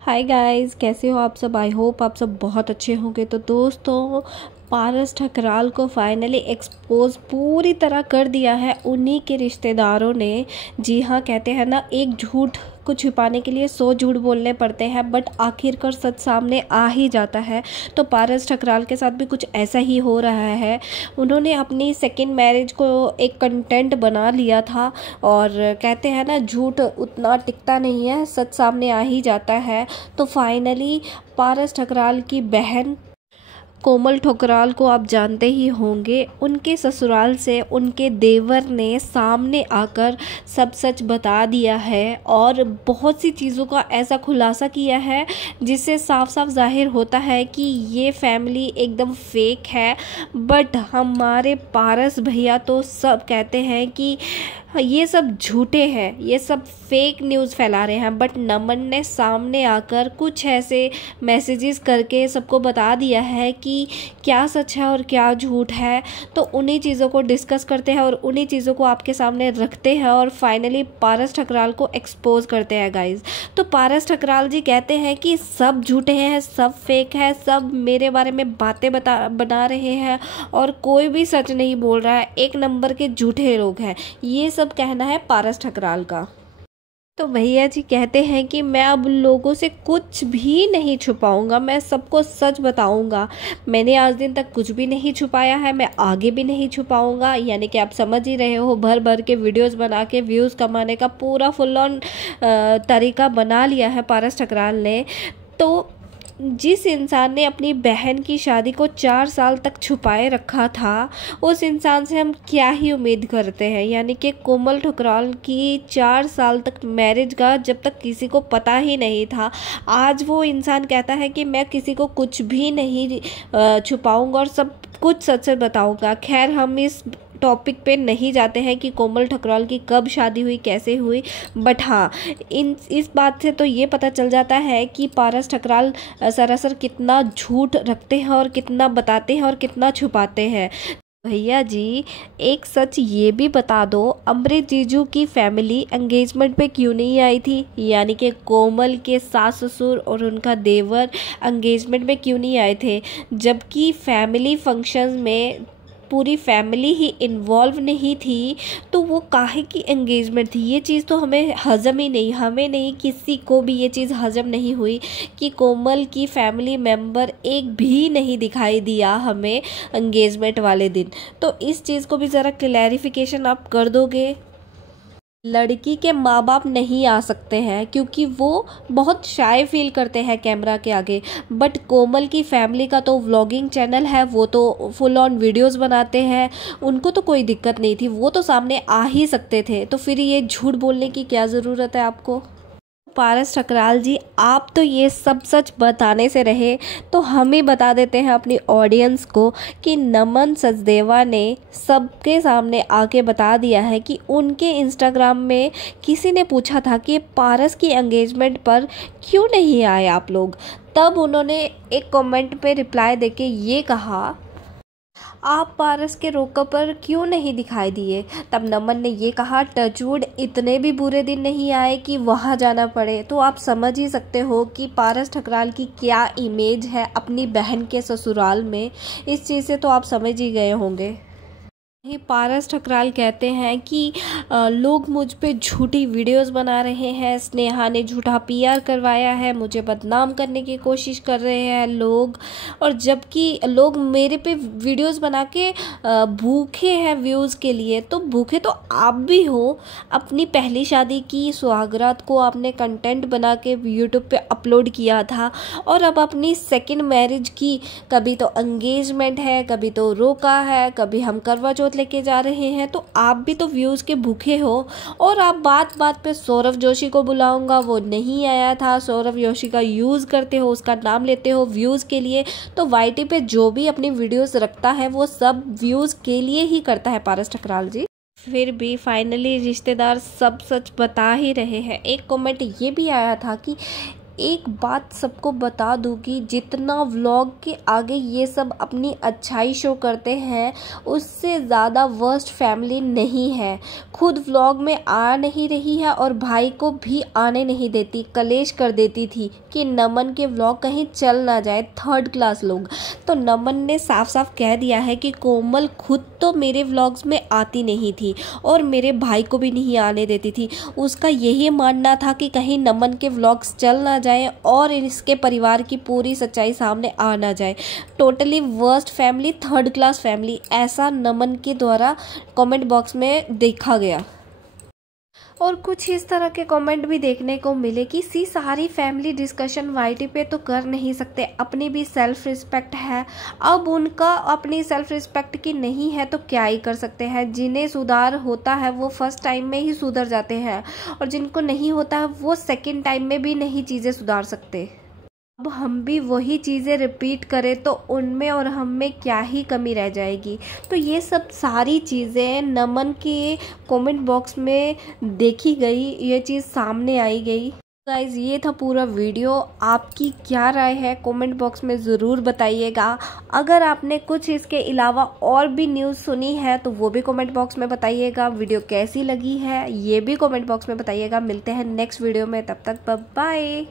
Hi guys, कैसे हो आप सब। आई होप आप सब बहुत अच्छे होंगे। तो दोस्तों, पारस ठकराल को फाइनली एक्सपोज पूरी तरह कर दिया है उन्हीं के रिश्तेदारों ने। जी हाँ, कहते हैं ना, एक झूठ को छुपाने के लिए 100 झूठ बोलने पड़ते हैं, बट आखिरकार सच सामने आ ही जाता है। तो पारस ठकराल के साथ भी कुछ ऐसा ही हो रहा है। उन्होंने अपनी सेकेंड मैरिज को एक कंटेंट बना लिया था, और कहते हैं ना, झूठ उतना टिकता नहीं है, सच सामने आ ही जाता है। तो फाइनली पारस ठकराल की बहन कोमल ठुकराल को आप जानते ही होंगे, उनके ससुराल से उनके देवर ने सामने आकर सब सच बता दिया है और बहुत सी चीज़ों का ऐसा खुलासा किया है जिससे साफ साफ जाहिर होता है कि ये फैमिली एकदम फेक है। बट हमारे पारस भैया तो सब कहते हैं कि ये सब झूठे हैं, ये सब फेक न्यूज़ फैला रहे हैं। बट नमन ने सामने आकर कुछ ऐसे मैसेजेस करके सबको बता दिया है कि क्या सच है और क्या झूठ है। तो उन्हीं चीज़ों को डिस्कस करते हैं और उन्हीं चीज़ों को आपके सामने रखते हैं और फाइनली पारस ठकराल को एक्सपोज करते हैं गाइज। तो पारस ठकराल जी कहते हैं कि सब झूठे हैं, सब फेक है, सब मेरे बारे में बातें बना रहे हैं और कोई भी सच नहीं बोल रहा है, एक नंबर के झूठे लोग हैं। ये सब कहना है पारस ठकराल का। तो भैया जी कहते हैं कि मैं अब लोगों से कुछ भी नहीं छुपाऊंगा, मैं सबको सच बताऊंगा। मैंने आज दिन तक कुछ भी नहीं छुपाया है, मैं आगे भी नहीं छुपाऊंगा। यानी कि आप समझ ही रहे हो, भर भर के वीडियोस बना के व्यूज़ कमाने का पूरा फुल ऑन तरीका बना लिया है पारस ठकराल ने। तो जिस इंसान ने अपनी बहन की शादी को 4 साल तक छुपाए रखा था, उस इंसान से हम क्या ही उम्मीद करते हैं। यानी कि कोमल ठुकराल की 4 साल तक मैरिज का जब तक किसी को पता ही नहीं था, आज वो इंसान कहता है कि मैं किसी को कुछ भी नहीं छुपाऊंगा और सब कुछ सच सच बताऊंगा। खैर, हम इस टॉपिक पे नहीं जाते हैं कि कोमल ठकराल की कब शादी हुई, कैसे हुई। बट हाँ, इस बात से तो ये पता चल जाता है कि पारस ठकराल सरासर कितना झूठ रखते हैं और कितना बताते हैं और कितना छुपाते हैं। भैया जी, एक सच ये भी बता दो, अमृत जीजू की फैमिली एंगेजमेंट पे क्यों नहीं आई थी? यानी कि कोमल के सास ससुर और उनका देवर एंगेजमेंट में क्यों नहीं आए थे, जबकि फैमिली फंक्शंस में पूरी फैमिली ही इन्वॉल्व नहीं थी। तो वो काहे की एंगेजमेंट थी? ये चीज़ तो हमें हजम ही नहीं, हमें नहीं, किसी को भी ये चीज़ हजम नहीं हुई कि कोमल की फैमिली मेंबर एक भी नहीं दिखाई दिया हमें एंगेजमेंट वाले दिन। तो इस चीज़ को भी ज़रा क्लैरिफिकेशन आप कर दोगे। लड़की के माँ बाप नहीं आ सकते हैं क्योंकि वो बहुत शाय फील करते हैं कैमरा के आगे। बट कोमल की फैमिली का तो व्लॉगिंग चैनल है, वो तो फुल ऑन वीडियोस बनाते हैं, उनको तो कोई दिक्कत नहीं थी, वो तो सामने आ ही सकते थे। तो फिर ये झूठ बोलने की क्या ज़रूरत है आपको? पारस ठकराल जी, आप तो ये सब सच बताने से रहे, तो हम ही बता देते हैं अपनी ऑडियंस को कि नमन सचदेवा ने सबके सामने आके बता दिया है कि उनके इंस्टाग्राम में किसी ने पूछा था कि पारस की एंगेजमेंट पर क्यों नहीं आए आप लोग। तब उन्होंने एक कमेंट पे रिप्लाई देके ये कहा, आप पारस के रोका पर क्यों नहीं दिखाई दिए? तब नमन ने ये कहा, टचवुड इतने भी बुरे दिन नहीं आए कि वहाँ जाना पड़े। तो आप समझ ही सकते हो कि पारस ठकराल की क्या इमेज है अपनी बहन के ससुराल में। इस चीज़ से तो आप समझ ही गए होंगे। ही पारस ठकराल कहते हैं कि लोग मुझ पे झूठी वीडियोस बना रहे हैं, स्नेहा ने झूठा पीआर करवाया है, मुझे बदनाम करने की कोशिश कर रहे हैं लोग। और जबकि लोग मेरे पे वीडियोस बना के भूखे हैं व्यूज़ के लिए। तो भूखे तो आप भी हो। अपनी पहली शादी की सुहागरात को आपने कंटेंट बना के यूट्यूब पे अपलोड किया था, और अब अपनी सेकेंड मैरिज की, कभी तो एंगेजमेंट है, कभी तो रोका है, कभी हम करवा चौथ लेके जा रहे हैं। तो आप भी तो व्यूज़ के भूखे हो। और आप बात बात पे सौरव जोशी को बुलाऊंगा, वो नहीं आया था, सौरव जोशी का यूज़ करते हो, उसका नाम लेते हो व्यूज़ के लिए। तो वाईटी पे जो भी अपनी वीडियोस रखता है वो सब व्यूज़ के लिए ही करता है पारस ठकराल जी। फिर भी फाइनली रिश्तेदार सब सच बता ही रहे हैं। एक कमेंट ये भी आया था कि एक बात सबको बता दूँ कि जितना व्लॉग के आगे ये सब अपनी अच्छाई शो करते हैं उससे ज़्यादा वर्स्ट फैमिली नहीं है। खुद व्लॉग में आ नहीं रही है और भाई को भी आने नहीं देती, कलेश कर देती थी कि नमन के व्लॉग कहीं चल ना जाए, थर्ड क्लास लोग। तो नमन ने साफ साफ कह दिया है कि कोमल खुद तो मेरे व्लॉग्स में आती नहीं थी और मेरे भाई को भी नहीं आने देती थी। उसका यही मानना था कि कहीं नमन के व्लॉग्स चल ना जाए और इसके परिवार की पूरी सच्चाई सामने आ ना जाए। Totally worst family, third class family, ऐसा नमन के द्वारा कमेंट बॉक्स में देखा गया। और कुछ इस तरह के कमेंट भी देखने को मिले कि सारी फैमिली डिस्कशन वाईटी पे तो कर नहीं सकते, अपनी भी सेल्फ रिस्पेक्ट है। अब उनका अपनी सेल्फ रिस्पेक्ट की नहीं है तो क्या ही कर सकते हैं। जिन्हें सुधार होता है वो फर्स्ट टाइम में ही सुधर जाते हैं और जिनको नहीं होता है वो सेकंड टाइम में भी नहीं चीज़ें सुधार सकते। अब हम भी वही चीज़ें रिपीट करें तो उनमें और हम में क्या ही कमी रह जाएगी। तो ये सब सारी चीज़ें नमन के कमेंट बॉक्स में देखी गई, ये चीज़ सामने आई गई। गाइज ये था पूरा वीडियो, आपकी क्या राय है कमेंट बॉक्स में ज़रूर बताइएगा। अगर आपने कुछ इसके अलावा और भी न्यूज़ सुनी है तो वो भी कमेंट बॉक्स में बताइएगा। वीडियो कैसी लगी है ये भी कमेंट बॉक्स में बताइएगा। मिलते हैं नेक्स्ट वीडियो में, तब तक बाय बाय।